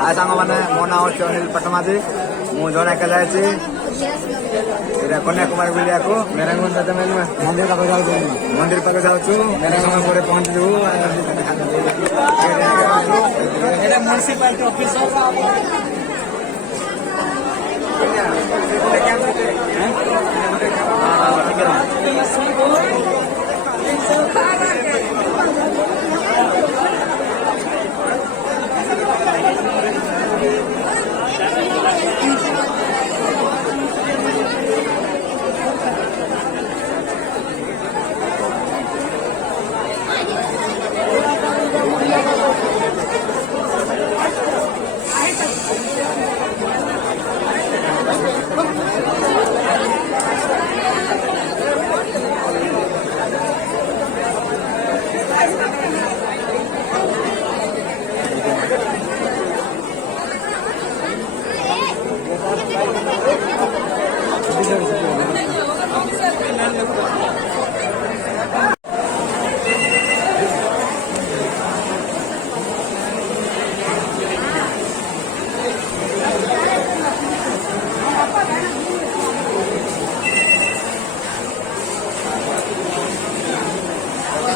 हाय सांगମାନେ ମୋ ନାଁ ହେଉଛି ଅନିଲ ପଟ୍ଟମାଝୀ। ମୁଁ ଜଣେକା ଯାଇଛି କନ୍ୟାକୁମାରୀ ବୁଲିବାକୁ। ମନ୍ଦିର ପାଖକୁ ଯାଉଛୁ। ମେରାଙ୍ଗଣ ପରେ ପହଞ୍ଚିଯିବୁ। म्युनिसिपालिटी ऑफिसर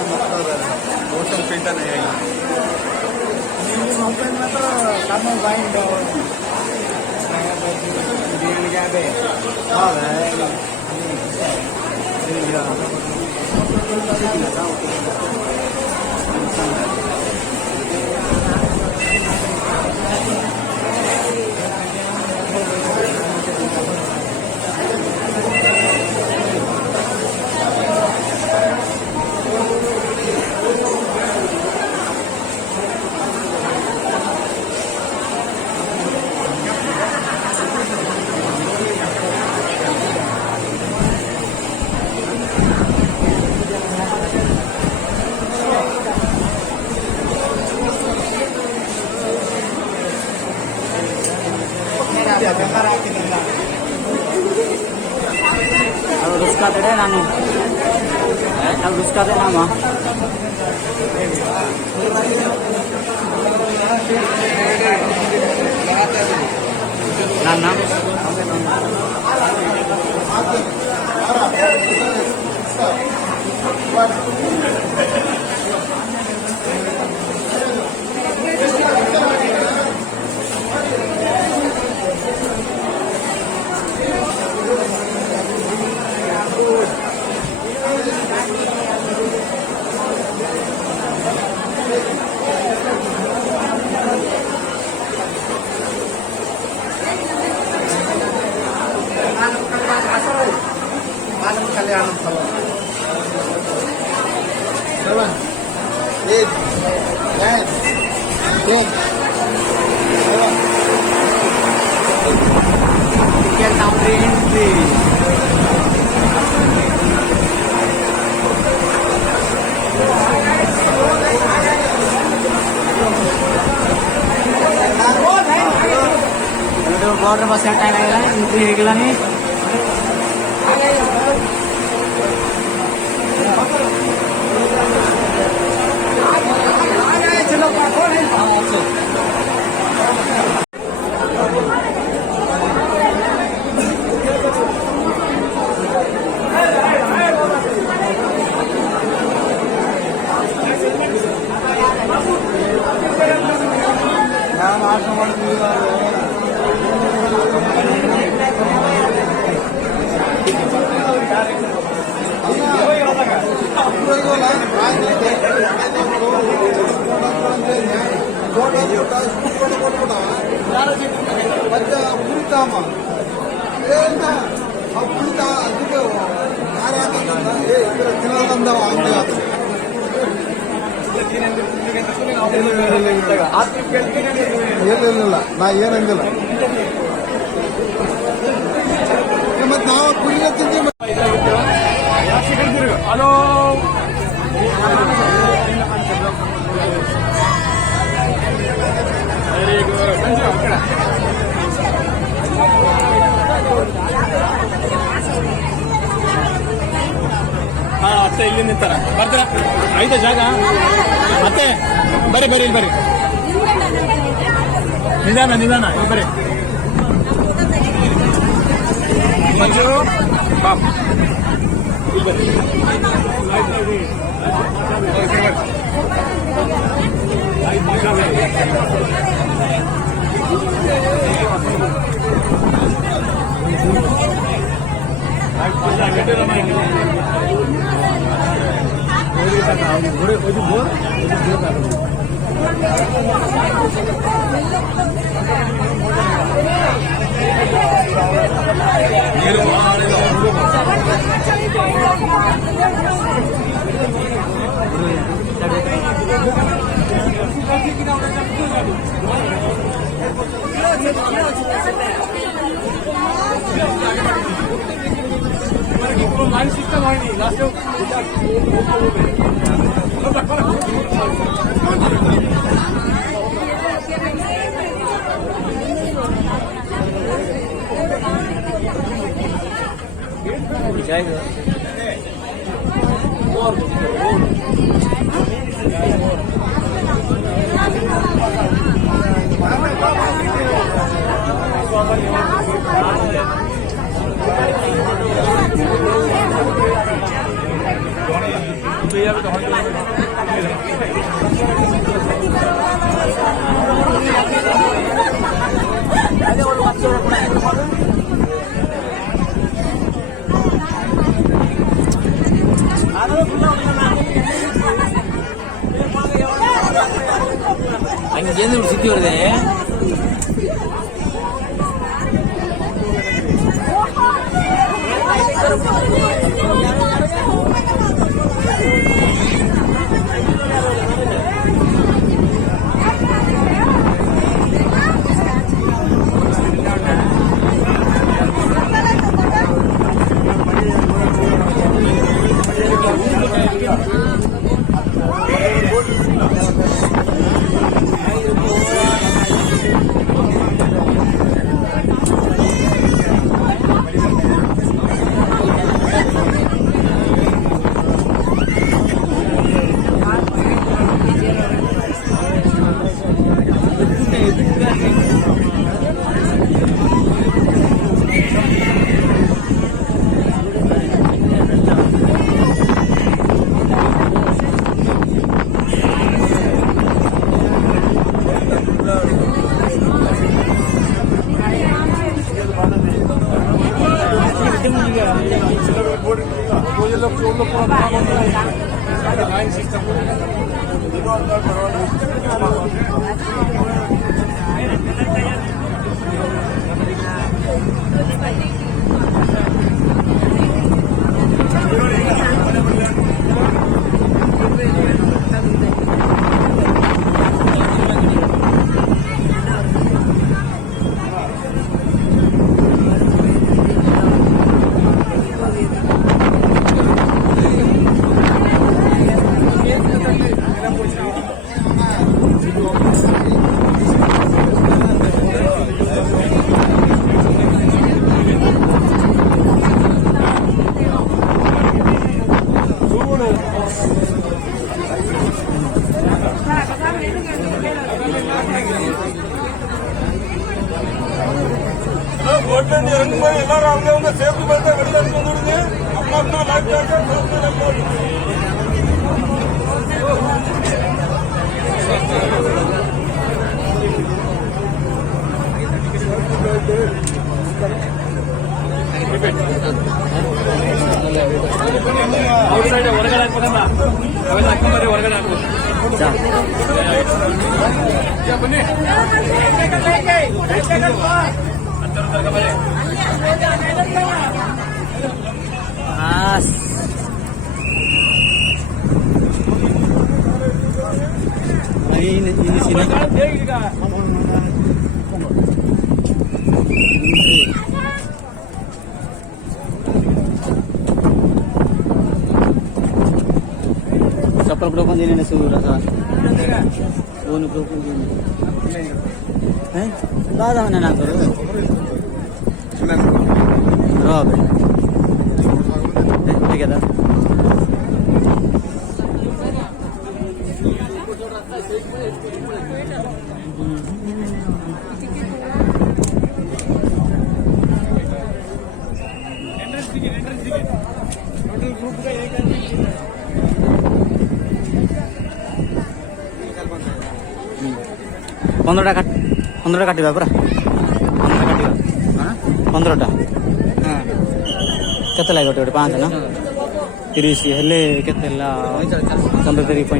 मौसम फिल्टर नहीं है मोबाइल में तो काम bind Kalau ruska tadi nani, kalau ruska tadi nama. Nanam. Tiket country entry. border bus time आएगा entry हेगला नहीं ನಾ ಏನಂದಿಲ್ಲ ಮತ್ತೆ ನಾವು ಕುಡಿಯ ತಿಂತೀವಿ. ಹಲೋ ವೆರಿ ಗುಡ್ ಹಾ ಅತ್ತೆ ಇಲ್ಲಿ ನಿಂತಾರ ಬರ್ತಾರ ಐತೆ ಜಾಗ ಮತ್ತೆ ಬರ್ರಿ ಬರ್ರಿ ಇಲ್ಲಿ ಬರ್ರಿ ನಿಧಾನ ನಿಧಾನ ಇಬ್ಬರೇ ಮಂಜು ಪಾಪ್ ಇಬ್ಬರೇ लाइन सिस्टम है नहीं लास्ट அங்கேருந்து ஒரு சுத்தி வருது लाइन सिस्टम எல்லாரும் அவங்க சேஃப்டி பெல்ட்டை வெளியே எடுத்து வந்துடுங்க. अपना लाइफ जैकेट ಔಟ್ಸೈಡ್ ಹೊರಗಡೆ ಹಾಕ್ಬೇಕಲ್ಲ ಅವೆಲ್ಲ ಹಾಕೊಂಬರಿ ಹೊರಗಡೆ ಹಾಕ್ಬೇಕು ಬನ್ನಿ Kapal berapa ini nasi rasa? Oh, nuku nuku. Dah dah mana nak tu? Berapa? Tiga dah. ପନ୍ଦରଟା କାଟିବା ପରା 15ଟା କେତେ ଲାଗେ ଗୋଟେ 5 ନା 30 ହେଲେ କେତେ ହେଲା 15 ତିରିଶ 45